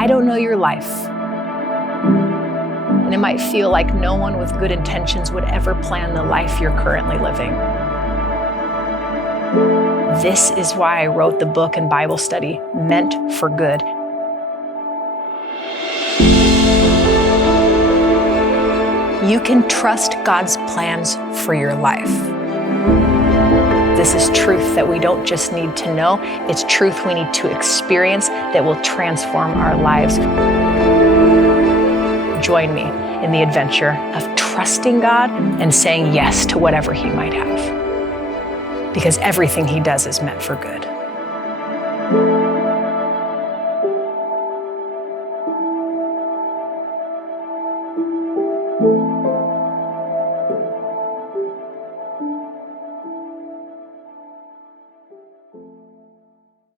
I don't know your life. And it might feel like no one with good intentions would ever plan the life you're currently living. This is why I wrote the book and Bible study, Meant for Good. You can trust God's plans for your life. This is truth that we don't just need to know, it's truth we need to experience that will transform our lives. Join me in the adventure of trusting God and saying yes to whatever He might have. Because everything He does is meant for good.